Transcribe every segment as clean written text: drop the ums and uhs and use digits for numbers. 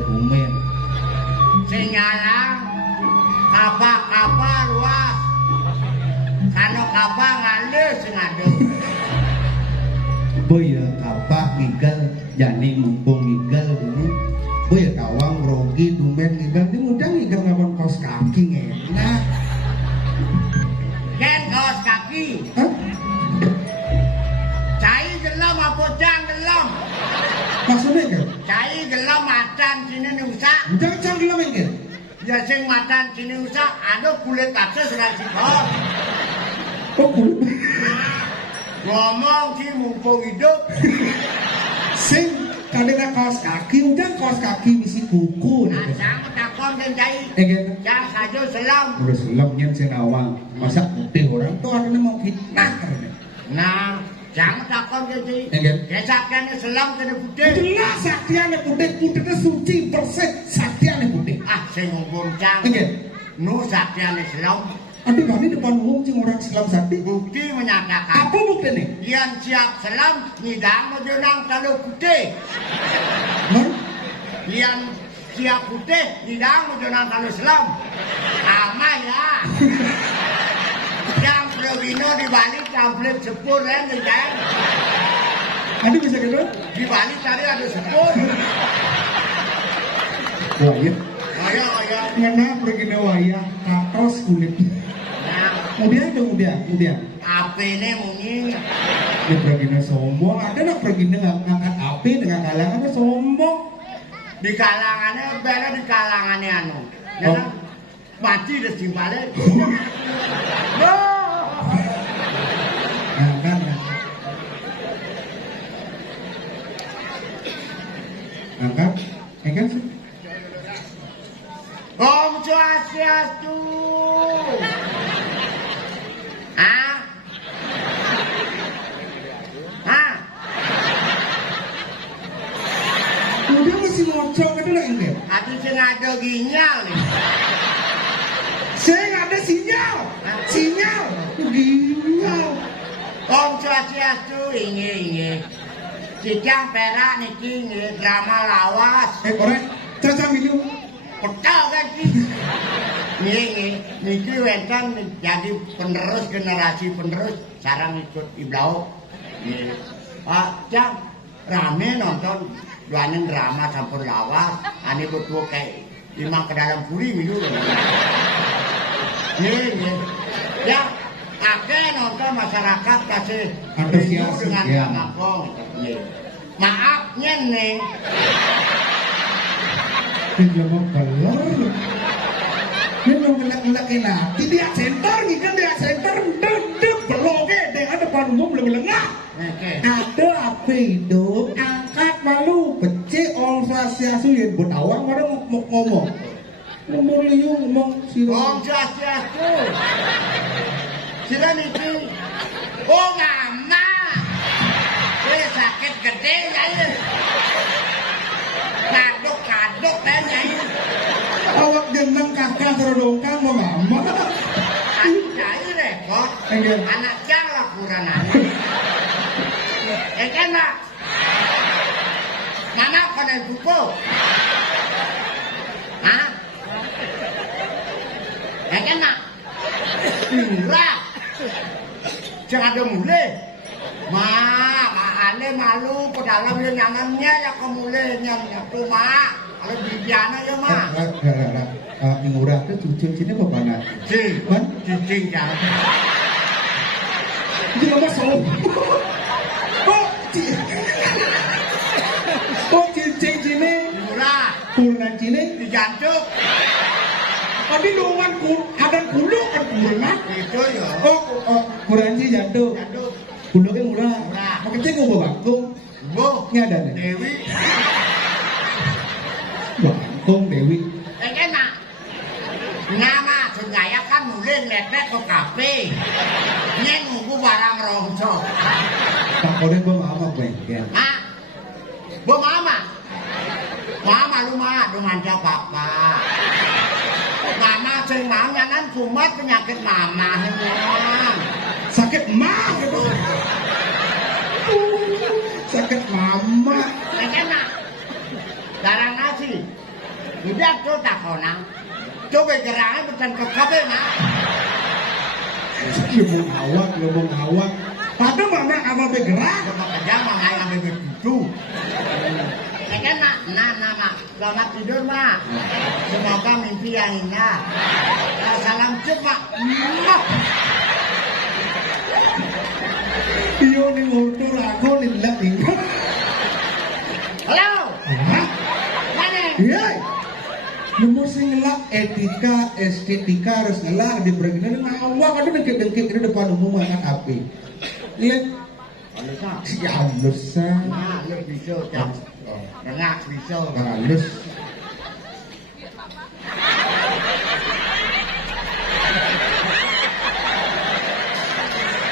dumen. Sing nyalang kapal luas. Kano kapal ngalih sing adem. Boy ya kapal ngigal jani mumpung ngigal ini. Boy ya kawang grogi dumen ngigal ini mudah ngigal ngapon kaos kaki enak. Ken kaos kaki. Hah? Cai gelam apa jang gelam? Maksudnya kan? Cai gelam macan sini nusa. Jangan gelam ini. Ya sing macan sini nusa ada kulit kaca dengan sikor. Kok kulit? Ngomong si mumpung hidup. Sing kadang kaos kaki, udah kaos kaki misi kuku. Nah, jangan takon kan cai. Kan? Jangan saja selam. Udah selamnya sing awang. Masa putih orang tuh ada mau fitnah karena. Nah, jangan takon kan cai. Kan? Kesaktiannya selam kena putih. Jelas saktiane putih itu suci bersih saktiane putih. Ah, saya ngomong cang. Kan? Nu saktiannya selam. Aduh kami depan umum sing orang Islam sakti. Bukti menyatakan. Apa bukti nih? Yang siap selam ngidang menjenang kalau putih. Hah? Yang siap putih ngidang menjenang kalau selam. Amai ya. Yang Provino dibalik tamplit sepur kan kan. Aduh bisa gitu? Dibalik tadi ada sepur. Wah iya. Ayo. Ngena pergi wayah kaos kulit. Nah, Kemudian. apa ini mungkin? Dia pergi sombong. Ada nak pergi ngangkat api dengan kalangannya sombong. Di kalangannya beda di kalangannya anu. Oh. Mati udah simpalnya. Kan. Angkat, kan sih. Om Swastiastu. Ah? Udah masih ngocok itu lah ini. Aduh sing ada ginyal nih. Saya nggak ada sinyal. Sinyal. Sinyal. Om Swastiastu inge. Cikang perak niki nge drama lawas. Korek. Caca minum. Betul kan sih? Niki wenten jadi penerus generasi penerus sarang ikut iblau. Pak Cang rame nonton duanin drama campur lawas. Ani berdua kayak imang ke dalam puri minum. Ya, akeh nonton masyarakat kasih antusias dengan ya. Makong. Maafnya nih. Dia mau keluar. Dia mau ngelak nanti dia center nih kan dia center dendam beloge dengan depan umum belum lengah. Ada apa hidup angkat malu becek Om Swastiastu yang bertawang pada mau ngomong. Nomor liu ngomong si Om Swastiastu. Sila niki. Oh ngama. Sakit gede ya. Kaduk dan ya. Awak jeneng kakak serodongkan mau ngama. Anjay repot. Anak jang lah kurang anak. Kan nak. Mana kena buku? Hah? Kan nak. Enggak. Jangan ada mulai. Aneh malu ke dalam yang nyanamnya ya ke mulainya tuh mak. Kalau bibiana ya mak. Murah tuh cucing sini apa mana? Cicing kan. Itu mama sob. Oh cicing sini. Murah. Kulan sini. Dijantuk. Tapi luan adan kulo kan kulan. Itu ya. Oh kulan sih jantung. Jantuk. Kuloknya murah. Murah. Mau kecil ngomong bangkung. Bu. Nyada nih. Dewi. Bangkung Dewi. Nak. Nama senjaya kan mulai ngepet ke kafe. Ini nunggu barang rongsok. Tak boleh mama bengkel. Hah? Bu mama. Mama lu manja papa. Mama sing mau nyanan kumat penyakit mama hewan. Sakit mah gitu. Sakit mama. Enak. Darah nasi. Udah tuh takonan. Coba geraknya bukan ke kafe nak. Ngomong awak. Padahal mana apa bergerak? Coba kerja mana yang begitu. Ya kan mak, mak, selamat tidur mak. Semoga mimpi yang indah. Salam cuk mak. Iyo nih ngurtur aku lillah tinggal. Halo. Mana? Iya. Nomor sing ngelak etika, estetika harus ngelak di pergaulan awak ada dengkit-dengkit di depan umum kan api. Lihat. Ya halus Nah, lu bisa kan. Dengar bisa. halus.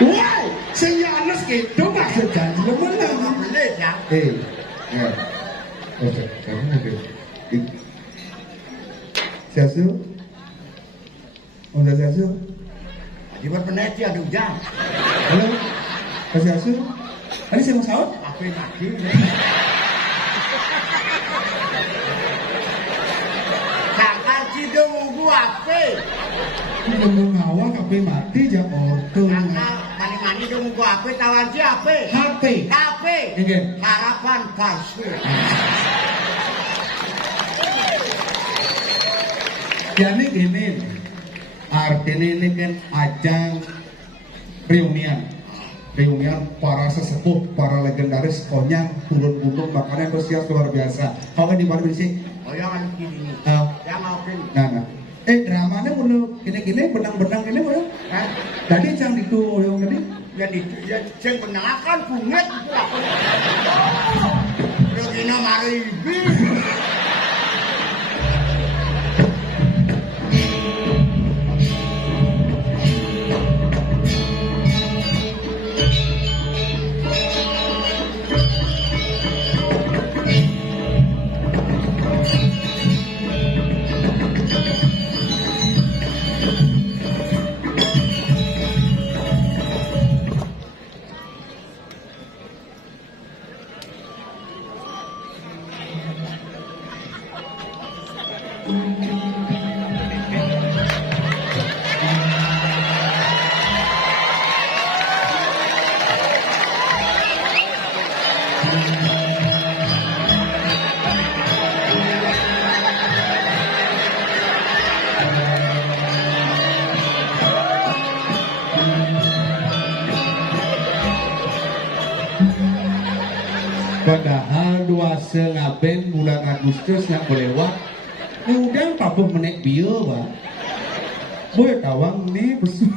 Wah, saya halus gitu maksud janji bener. Boleh ya. Ya. Oke, kamu nanti. Siasu? Udah siasu? Di peneliti ada hujan. Halo? Pak Siasu? Tadi saya mau sahur? Apa yang mati? Kakak Cido munggu apa? Ngomong awak apa mati jam orto. Kakak mani-mani dong munggu apa? Tawan siapa? HP. HP. Oke. Harapan palsu. Jadi gini, artinya ini kan ajang reunian para sesepuh, para legendaris konyang turun gunung makanya antusias luar biasa. Kau kan di mana sih? Oh yang ada kini. Yang mau kini. Nah. Dramanya mulu gini benang-benang ini mulu. Tadi jangan itu yang tadi. Jadi yang penalakan bunget itu apa? Rogina Maribi. Padahal 2,5 bulan Agustus yang berlewat, udah papuh menek bio, Pak. Boy tawang nih besu.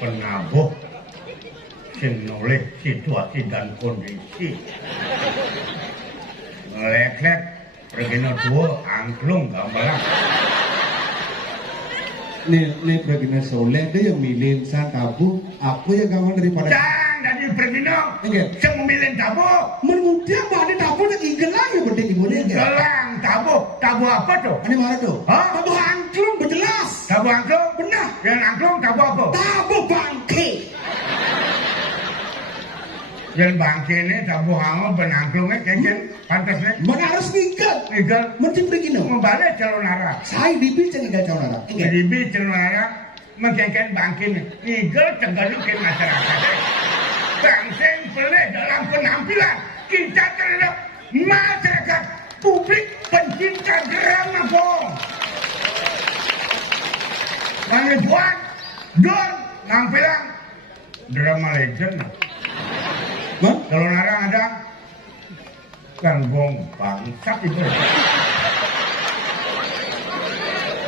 Penabuh sing noleh situasi dan kondisi ngelek-lek regina tua angklung gamelan Nih Pregina Soleh dia yang milih sang tabu, aku yang gawan daripada. jangan dari Pregina Enggak. saya memilih tabu Menurutnya Pak ada tabu yang igel lagi penting ibu dia. gelang tabu apa tuh? Ini mana tuh? Hah? Tabu angklung berjelas. Tabu angklung? Benar. Yang angklung tabu apa? Tabu bangke. Yang bangke ini tabu hango benangklungnya keken pantasnya Mana harus igel? igal Menurut Pregina. membalik calon arah Saya dibincang igel calon arah. Enggak. jadi calon arah mengkeken bangke ini igal cenggalukin masyarakat bangsa yang pelih dalam penampilan kita terhadap masyarakat publik pencinta drama bong Mangejuan don nampilan drama legend Bang? kalau narang ada kan bong bangsat itu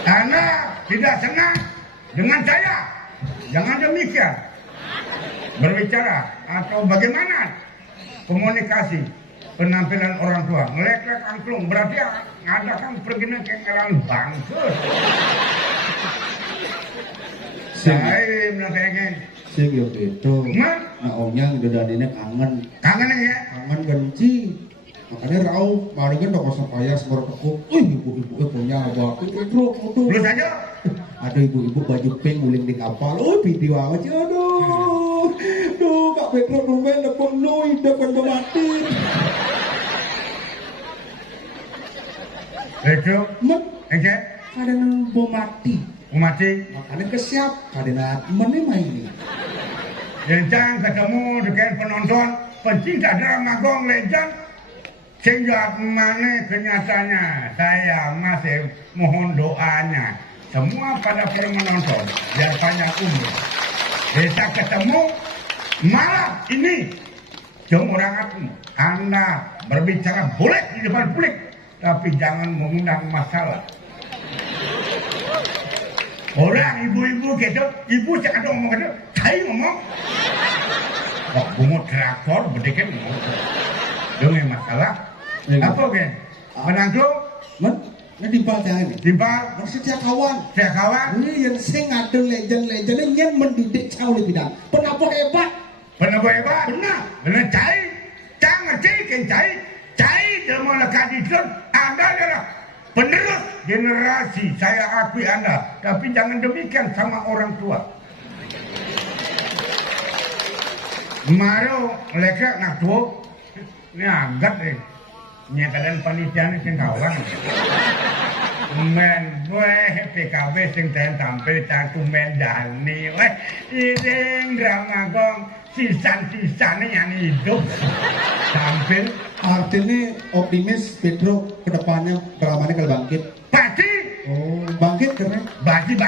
karena tidak senang dengan saya jangan demikian berbicara atau bagaimana komunikasi penampilan orang tua ngelek-lek angklung berarti ngadakan perginan kengelan bangkus saya menanyakan Sing yo itu. Nah. Nah omnya gedadine kangen. kangen ya Kangen benci. Makanya rauh, maringan toko sapaya semua tekuk. Ibu-ibu punya apa? Itu lu saja ada ibu-ibu baju pink guling di kapal. Video amat sih, aduh. Pedro rumah depan nui depan mati. Itu, Men, enggak, kadang mati. mati. Makanya kesiap, kadang menemai ini. Yang ketemu dengan penonton pencinta drama Gong Legend sehingga mana kenyataannya saya masih mohon doanya semua pada para menonton yang panjang umur kita ketemu malam ini orang aku Anda berbicara boleh di depan publik tapi jangan mengundang masalah orang ibu-ibu gitu ibu cakap ngomong gitu saya ngomong kok bungut traktor berdeket ngomong dengan masalah apa kan menanggung Men, ini timbal jangan ini. timbal Maksudnya kawan. saya kawan Ini yang sing ada legend-legendnya yang mendidik jauh lebih dah. Penapok hebat. pernah hebat Benar. benar cai jangan cai dalam lekat itu Anda adalah penerus generasi saya akui Anda tapi jangan demikian sama orang tua Maro lekat nak tua ini agak deh nyatakan panitia ini kawan men weh PKB sing tampil cakumen Dani weh ini drama Gong sisan-sisannya yang hidup tampil Artinya optimis Pedro kedepannya dramanya kalau bangkit. pasti Oh, bangkit karena. bangkit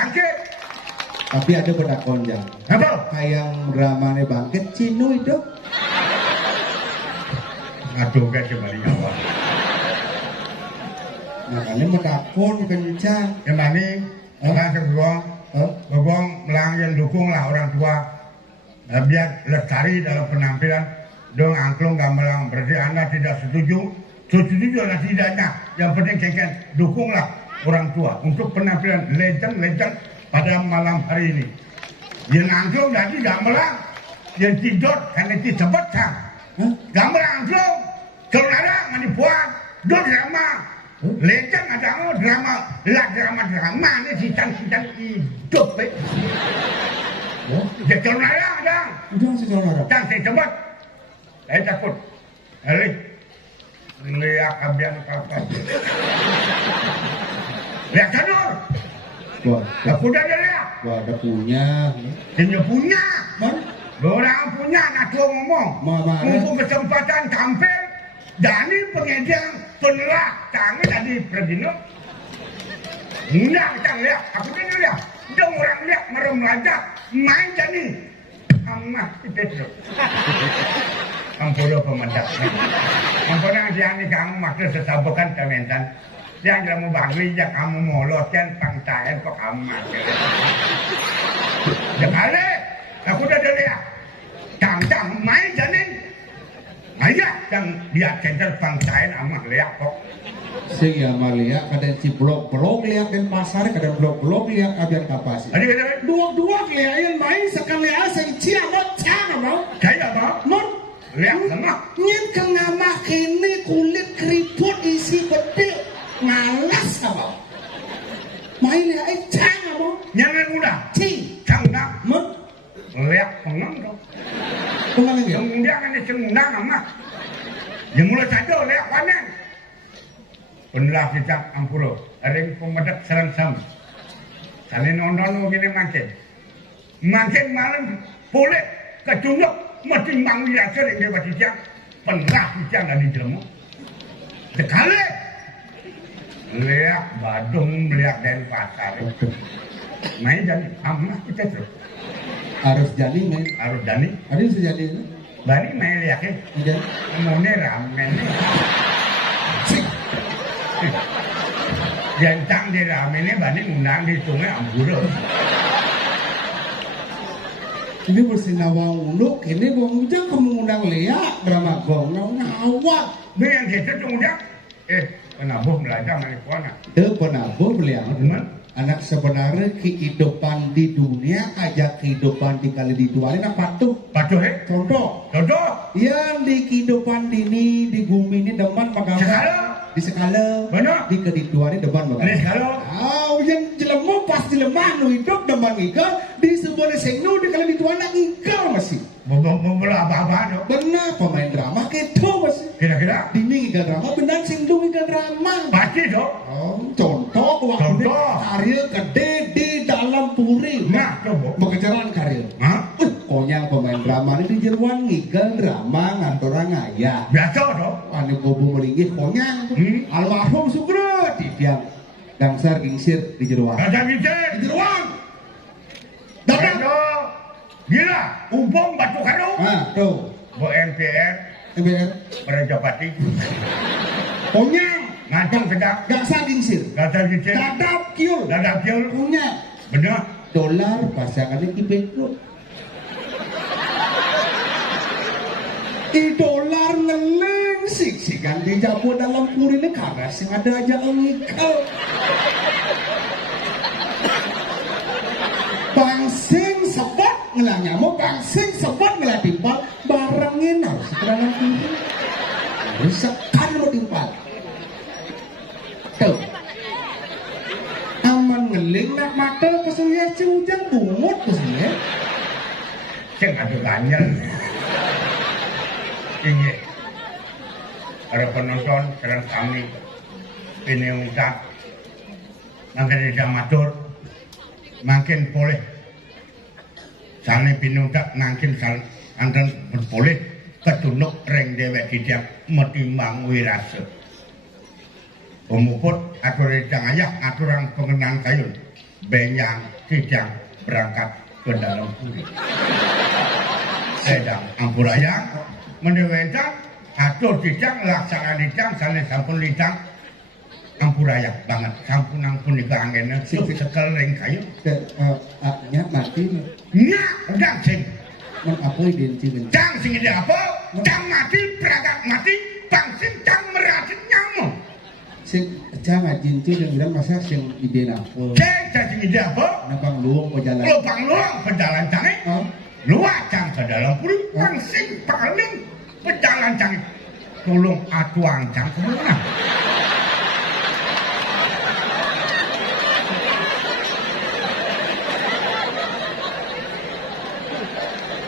Tapi ada beda konjang. apa Kayak dramanya bangkit, Cino itu. aduh gak kembali awal Makanya medakon kencang. kembali orang segong Gong melang yang dukung lah orang tua biar lestari dalam penampilan dong angklung gamelang berarti Anda tidak setuju atau tidaknya yang penting kengken dukunglah orang tua untuk penampilan legend pada malam hari ini yang angklung jadi gamelang yang tidur karena itu sebut sang gamelang angklung kalau ada manipuan do drama legend ada drama ini sitan hidup ya kalau ada Udah sejarah. dan saya cepat saya takut lihat abian kapal lihat kanur Wah, aku udah ada lihat ada punya. dia punya Man, orang punya nak tua ngomong Mama, mumpung kesempatan tampil Dani pengedian penelah tangan tadi pergino enggak kita lihat aku udah lihat dong orang lihat merem melajak main jadi amat itu ampura pemandak ampura yang ini kamu maksud sesabukan kementan yang kamu bangli ya kamu molotkan pangtahan kok kamu maksud sekali aku udah lihat cang main jadi aja yang lihat center pangtahan amat lihat kok sing ya Malia kadang si blok lihat dan pasar kadang blok lihat abian kapasi. Ada kata Dua lihat main sekali asing cia cang mau. saya apa Mon, lihat lemah nyen kengamah kini kulit keriput isi peti ngalas apa? Main lihat cang mau. nyangan muda Cing, cangdak mon, lihat pengang dong pengen ya. kemudian kan cengundang amat yang mulai saja lihat panen penlah kita ampuro ring pemedak serang-sam kali nonton gini makin malam boleh kecunjuk mesti manggil aja yang dia baca penlah kita dari jelemu sekali lihat Badung lihat Denpasar main jadi amat kita terus Harus jadi main. harus Dani Ada yang sejadi itu. Bani main lihat ya Jadi, ngomongnya ramen cing, Jantang di ramennya Bani ngundang di sungai Amburo ini bersinawa uluk, ini bang ujang kamu undang lihat drama gong, ngawat. ini yang gitu tuh udah penabuh belajar marihuana Itu penabuh beliau. Cuman Anak sebenarnya kehidupan di dunia aja kehidupan di kali di dua ini apa tuh? patuh Contoh, Dodo yang di kehidupan ini di bumi ini depan Sekala. bagaimana? Di sekala. Benar. Di kedua ini depan ini bagaimana? kalau Yang jelema pasti lemah nu hidup depan ikan di sebuah sengnu di kali di dua nak ikan masih. Belum apa-apa dong. Benar pemain drama gitu mas. Kira-kira? Dini ikan drama benar singgung ikan drama. Pasti dong. Oh, contoh waktu karya gede di dalam puri. Nah, coba. Mengejaran karya. Hah? Konyang pemain drama ini di jeruan ngigal drama ngantorang ayah. Biasa dong. Ane bobo melinggih konyang. Almarhum Sugro dibiang dangsar gingsir di jeruan. Ada bicara. Di jeruan. Dadah. Gila, umpong batu karo. Nah, tuh. Bo MPR, MPR. Perajapati. Konyang. Ngancam sedang. Dangsar gingsir. Kata bicara. Dadap kiul. Dadah kiul. Punya. Benar. Dolar pasangannya ki bengkok. Dolar ngeleng siksikan dijabu dalam purine karena sing ada aja engikal. Bangsing sebot ngelah nyamuk, bangsing sebot ngelah timpal, barangin harus dalam puri. Harus sekali lo timpal. Tuh. Aman ngeling nak mata kesulian hujan bungut kesulian. Ceng ada ganjel. Ini para penonton serang kami ini ungkap makin tidak matur makin boleh sana pinungkap makin anten berboleh ketunduk reng dewek tidak metimbang wirase pemuput atur ridang ayah aturan pengenang kayun benyang tidak berangkat ke dalam puri sedang ampurayang mendewenkan atur tidang laksana lidang saling sampun lidang ampuraya banget sampun ampun iku anggene sing sekel ring kayu nya mati nya udah sing men apa identik cang sing ide apa cang mati beragak mati bang sing cang meratin nyamuk sing cang ajinti dan bilang masa sing ide apa sing ide apa nabang luang pejalan lubang luang pejalan canggih luar cang ke dalam puri bang sing paling pejalan canggih tolong atuang cang kemana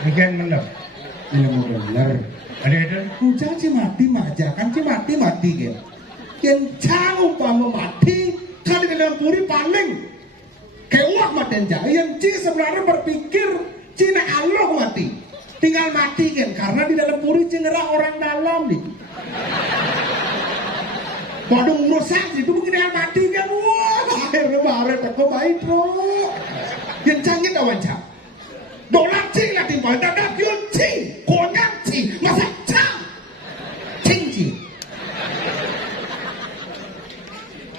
Mungkin benar. Ini mau benar. Ada itu? Hujan si mati majakan si mati kan. Yang cang umpama mati kali ke dalam puri paling kewah mati aja. Yang ci sebenarnya berpikir Cina Allah mati. Tinggal mati kan karena di dalam puri cenderang orang dalam nih. Waduh urusan itu mungkin yang mati kan. Wah, kemarin aku main bro. Yang cangin kawan cang. Dolar cing lah timbal, dadap yun cing, konyak cing, masa cang, cing.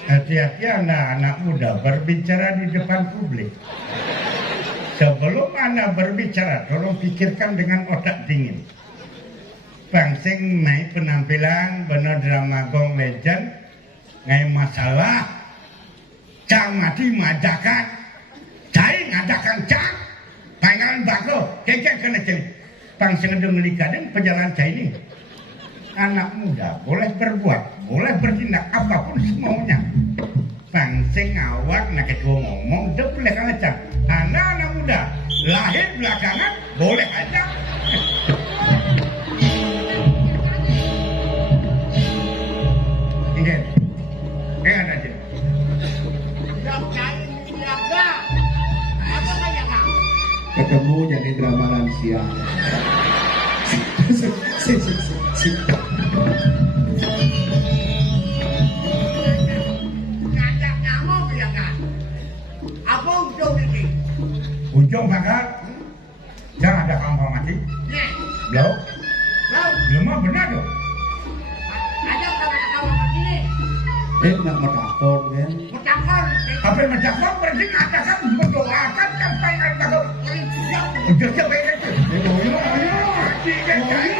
Hati-hati anak-anak muda berbicara di depan publik. Sebelum Anda berbicara, tolong pikirkan dengan otak dingin. Bangsing naik penampilan benar drama Gong Legend, ngai masalah, cang mati majakan, cai ngadakan cang. Pangalan bako, kekek kena celi. Bangsing ada melikadeng pejalan cai ini. Anak muda boleh berbuat, boleh bertindak apapun semaunya. Bangsing awak nak ketua ngomong, dia boleh kalecang. Anak-anak muda lahir belakangan boleh aja. Ingat, ingat aja. Ketemu jadi drama lansia. Ngajak nyamuk ya kan? Apa ujung ini? Ujung bakal jangan ada kampung mati. Nih, Belum, belum. belum mah benar dong. Ada kawan-kawan begini. Nak menakon kan? Mucakon. Apa yang mencakup berarti ngatakan mendoakan kan pangan bakal. Udah coba itu. Ayo, tiga kali.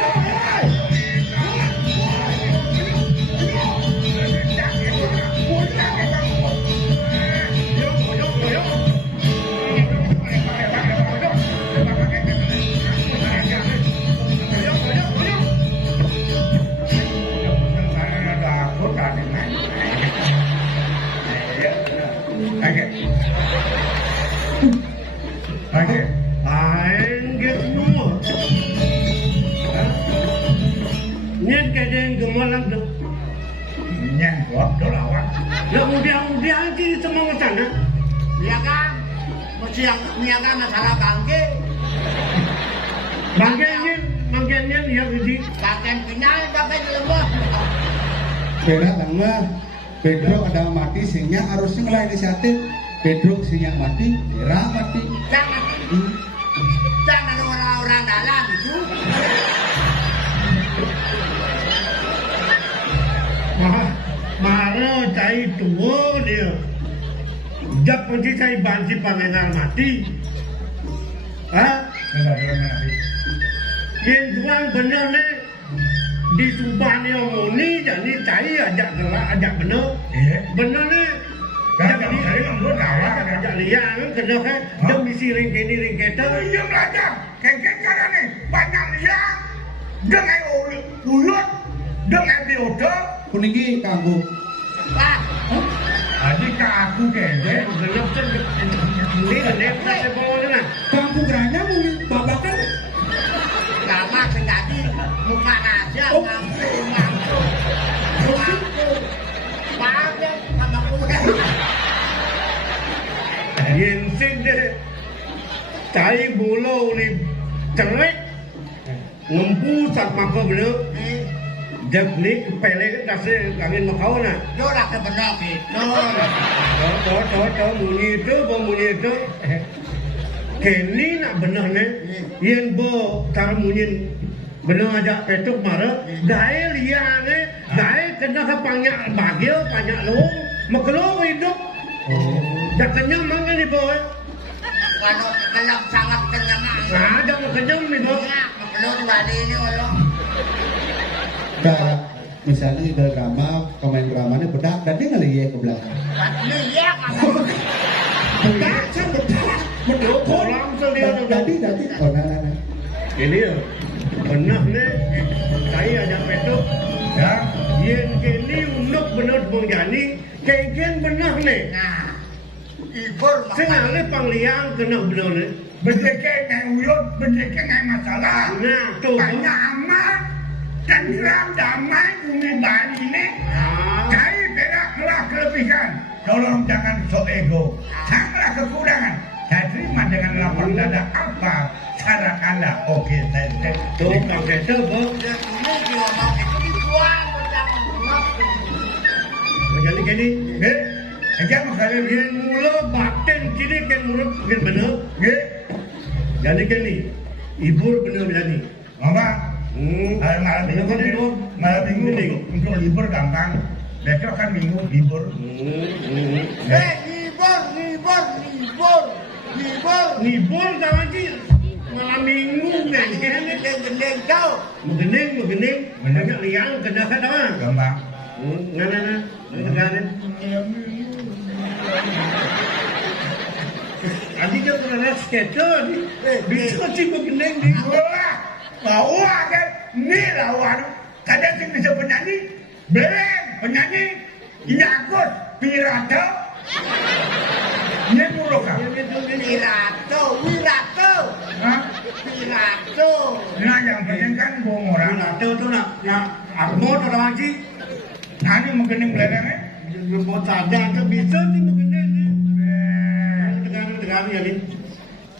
Oke. Aing get nu malam tu. Nyen gua do lawan. Ya mudah-mudahan di semua sana. Iya kan? Mesti yang niaga masalah bangke. Bangkainya ya Budi. Bangke final sampai lembut. Beda lama. Pedro ada mati sehingga harusnya mulai inisiatif. Pedro sehingga mati, Era mati. Jangan orang-orang dalam itu. Mara cai tua dia. Jap pergi cai banci pangeran mati. Yang tuan benar ni di Subang ni orang ni jadi cai ajak gelak ajak benar. Benar ni. Jadi saya nggak mau lawan. Ajak liang kan kena kan. Dia misi ringkini ringketa. Iya belajar. Kengkeng cara ni banyak liang. Dengan ulut, dengan bioda. Kuninggi kamu. Adik aku kene. Gelap kan ni gelap saya bawa ni. Kamu geranya mungkin babakan. Lama sendiri muka aja mampu. Pada sama kuda. Yang sing deh. Cai bulu ni cerek. Ngempu sak maka beliau. Jep ni pelek kasih angin makau na. Itu lah kebenar itu. Bunyi itu. Kini nak benar ni. Yang bo cara bunyi benar ajak petuk marah. Gaya liang ni. Gaya kena ke banyak bagio, banyak long. Makelo hidup. Dah kenyang mana ni boy? Kalau sangat kenyang. Jangan kenyang ni boy. Kalau balik ni orang. Cara misalnya di drama, pemain dramanya bedak, tadi ngeliat ke belakang. Iya kamu. Bedak, saya bedak. Orang selia tu. Tadi. Oh, nah. Ini ya. Benar ni. Saya ajak petuk. Ya. Yang kini unduk benar mengjani. Kengkeng benar ni. Nah. Ibur Senang ni pangliang kena benar ni. Berdekeng dengan uyut, berdekeng dengan masalah. Nah, tu. Banyak amat. Tenteram damai bumi Bali ini. Cari beraklah kelebihan. Tolong jangan sok ego. Janganlah kekurangan. Saya terima dengan lapang dada apa cara anda. Oke, saya Tu kau kata boh. dia ini juga mau itu dibuang macam Jadi kini. Ajar makanya Yang mula batin kini kan mulut kan benar. Jadi kini. Ibu benar jadi. Mama, malam minggu untuk libur gampang. Besok kan minggu libur. Libur tak lagi. Malam minggu kan. Gendeng kau. Begening. Banyak liang kena kan apa? Gampang. Ngana. Adi dia pernah skater ni. Bisa sih begening ni. Wah kan, ni lawan. Kadang sih bisa penyanyi, beleng penyanyi, Inyakut, Pirata, ni muruk kan? Wirato. Nah yang penting kan bohong orang. Nato tu nak armor orang haji. Nanti mengkening beleng eh? Buat sadar tu bisa sih begening ni. Tegang ya ni.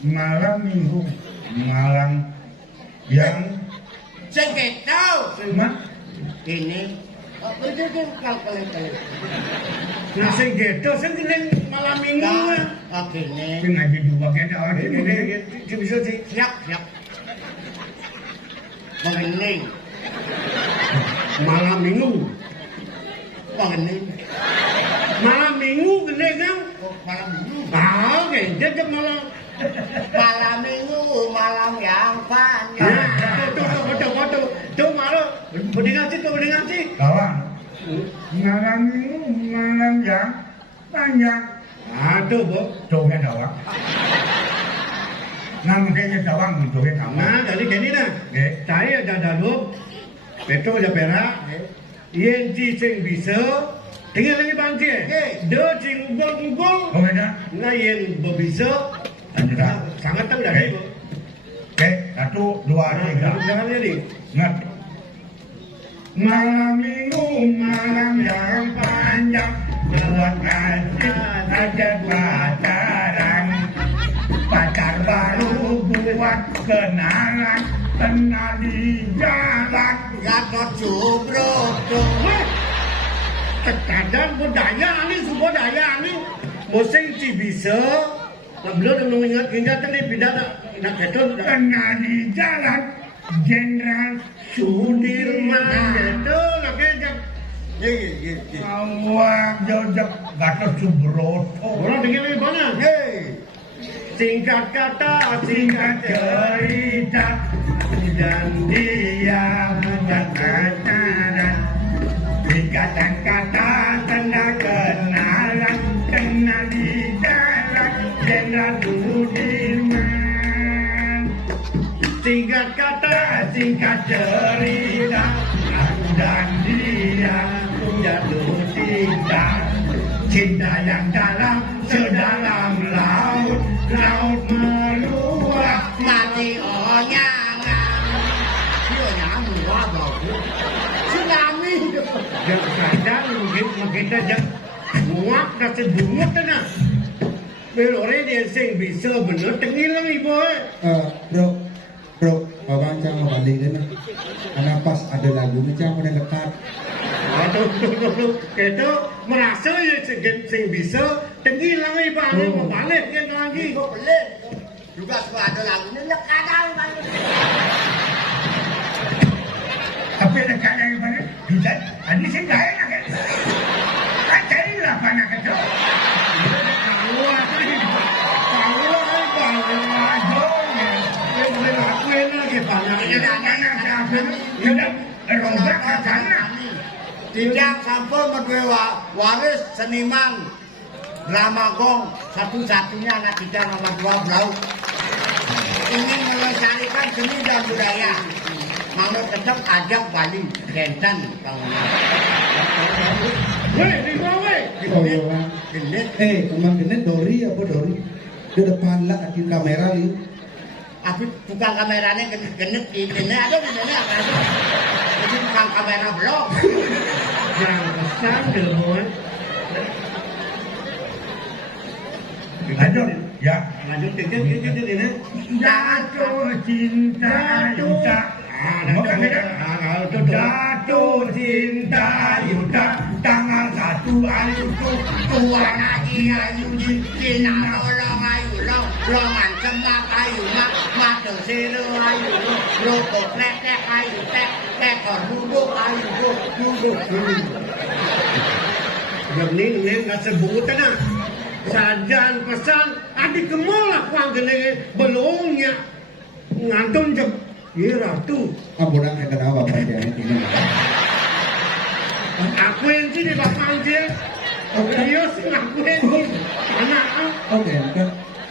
Malam minggu, malam yang Sengket tau. Mak? Ini. Apa itu kan kali-kali. Nasi gitu, segening malam minggu lah. Oke nih. Ini ngaji juga kena awak ini. Bisa sih. Siap. Mengening. Malam minggu. Mengening. Malam minggu gening kan? Malam minggu. Oke, jadi malam. Malam minggu, malam yang panjang. Betul. Tu malam. Berdengar sih. Kawan, malam minggu, malam yang panjang. Tu boh. Coba awak. Nah mungkinnya sawang untuk kamu. Nah, jadi gini nah. Saya ada dalam. Betul aja perak. Yang cing bisa. Tinggal lagi banci. Dia cing ubol. Oh beda. Nah yang bisa. Sangat tahu dah. Oke, 1, 2, 3. Jangan jadi. Ngat. Malam minggu, malam yang panjang, buat asik ada pacaran. Pacar baru buat kenalan, kenal di jalan. Gatot Subroto. Kadang budaya ini, budaya ini. Musing Cibisa, belum mengingat tadi pidana, nak keton. Kenal di jalan, Jenderal Sudirman. Itu lagi jam. Awak jauh Gatot Subroto. Orang dengar ni mana? Singkat kata, singkat cerita, dan dia bukan pacaran. Ikatan kata, tanda kenalan, kenal di jalan, Jenderal Sudirman. Singkat kata, singkat cerita, dan dia jatuh cinta. Cinta yang dalam, sedalam laut, laut meluap, Mati onyangan. Si onyangan meluap bagus. Tsunami. Jangan kadang kita jangan muak dan sebungut na. Pero orang dia sing bisa benar tengilang ibu. Bro, Babang Cang mau balik kan? Karena pas ada lagu Cang udah lekat. Aduh, itu merasa ya sing bisa tengilang ibu mau balik kan lagi. Boleh. Juga suka ada lagunya lekadang. Tapi ada kadang yang mana? Bisa, ini sih gak enak kan? Carilah panak itu. Tahu apa ini? Tahu apa? Aku ini lagi panak. Ini rombak ke sana. Tidak sampun berdua waris seniman drama gong satu-satunya anak kita nomor 2 Blau. Ingin melestarikan seni dan budaya. Mau tetap ajak Bali, Kentan, Weh, di bawah weh. Genit. Kemang genet Dori apa Dori? Di depan lah di kamera li. Tapi tukang kameranya genit di sini ada di sini apa? Itu tukang kamera blok. Jangan pesan telepon. Lanjut, ya. Lanjut, ini. Jatuh cinta, Yuda. Jatuh cinta, Yuda. Tanggal 1 Agustus. Tuan Haji Ayu Cina Olong Ayu Long, Longan Semak Ayu Mak, Mata Selo Ayu Long, Loko Plek Ayu Tek, Tekor Duduk Ayu Duduk. Yang ini nggak sebutan ah. Sajan pesan adik kemulak wang gede belongnya ngantum jeb ira tu Budang yang kenapa Pak dia ini? aku yang sini bapak dia serius aku yang anak Oke,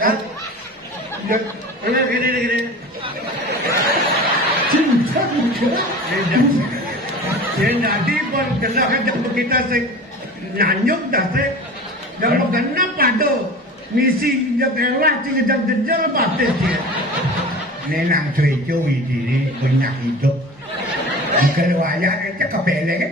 kan? mana gede Cinta juga. yang jadi pun kena kan kita sing nyanyuk dah se dan kena pada misi jaga jejak batin dia. Nenang cuy diri banyak hidup. Keluarga kita kepeleng kan?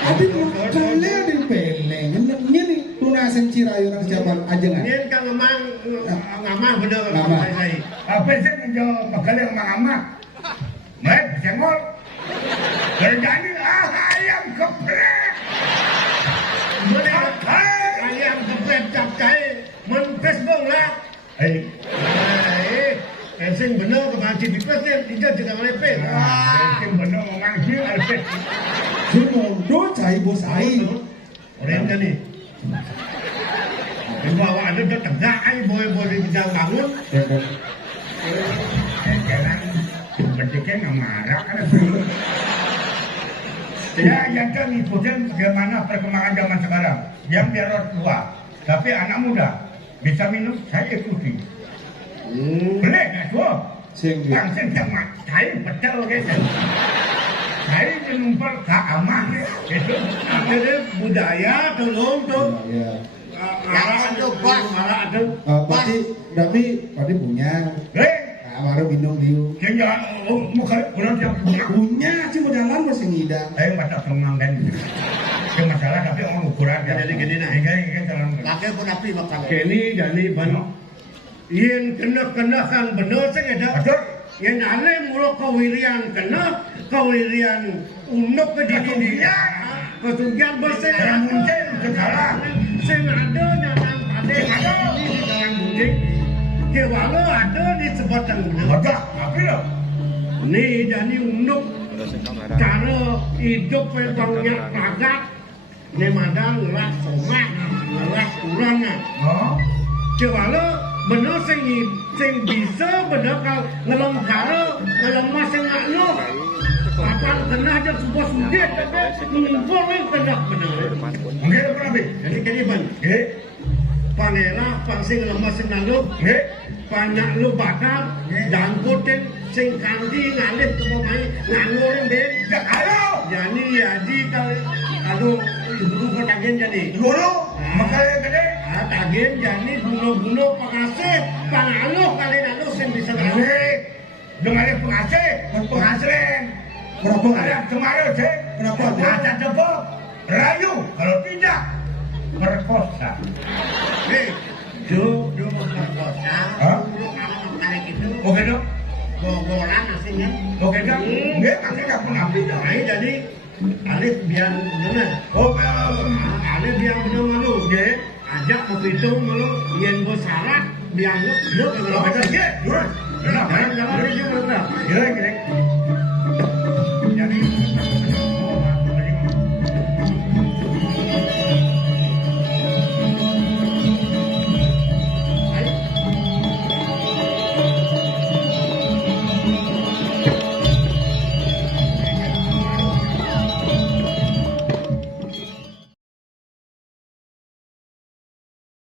Tapi kalian di peleng, ini nih tunasan cirayunan siapa aja nggak? Ini kan ngamah bener saya. Apa sih menjawab makanya ngamah? Baik, senggol. Berjani ayam geprek. Ayam geprek capcay, men Facebook lah. Sing bener ke banci di pes dia tidak juga melepet. Sing bener ngangsi alpet. Jumondo cai bos ai. Orang ni. Bawa ada tegak ai boleh bisa bangun. Jangan berdekat ngamarah kan. Ya, yang kan ikutin bagaimana perkembangan zaman sekarang. Yang dia orang tua, tapi anak muda bisa minum, saya ikuti. Boleh nggak tuh? Langsung sama saya betul gitu. Saya menumpang keamanan gitu. Jadi budaya tolong tuh. Yang itu bos. Pati punya. Amaro minum liu. Yang jalan, muka kurang siap Punya cuma jalan masih ngidam. Saya mata pengang kan. Itu masalah tapi orang ukuran. Jadi gini nah. Ini jalan. Laki pun api bakal. Kini jadi ban. Yen kena kan bener sih ada. Betul. Yen ale mulo kawirian kena kawirian unuk ke diri dia. Ketugian bersih. Yang muncul sekarang. Sing ada nyanang pada ada di dalam muncul. Kewalo ada di sebatang bener. Betul. Tapi loh. Ni jadi unuk cara hidup banyak pagat. Ni madang ngelas somak, ngelas kurang. Oh. Kewalo bener sing bisa bener kalau ngelom karo ngelom masing ngakno. Apa kena aja sebuah sudut tapi ngumpul ni kena bener. Mungkin apa nabi? Jadi kini ban. Eh. Panela pangsing ngelom masing ngakno. Eh. Panak lu bakal jangkutin sing kandi ngalih ke pemain nganggurin deh. Halo. Jadi kalau ibu kau tagihan jadi. Guru. Makanya gede. Tagihan jadi bunuh-bunuh pengasih pangaluh kali lalu sing bisa ngalahin. Eh. Dengarin penghasilan. Berapa? Ada kemarin cek. Berapa? Ada tepuk. Rayu. Kalau tidak perkosa. Hei, Do memperkosa. Hah? Dulu kalau kali gitu. Oke dong. Gogolan aslinya. Oke dong. Enggak, masih nggak pernah pindah. nah jadi Alif biar bener. Oke. Alif biar bener malu. Oke. Ajak begitu malu yen bos syarat biar lu Oke. Iya. Dulu. jangan dia bener. Iya,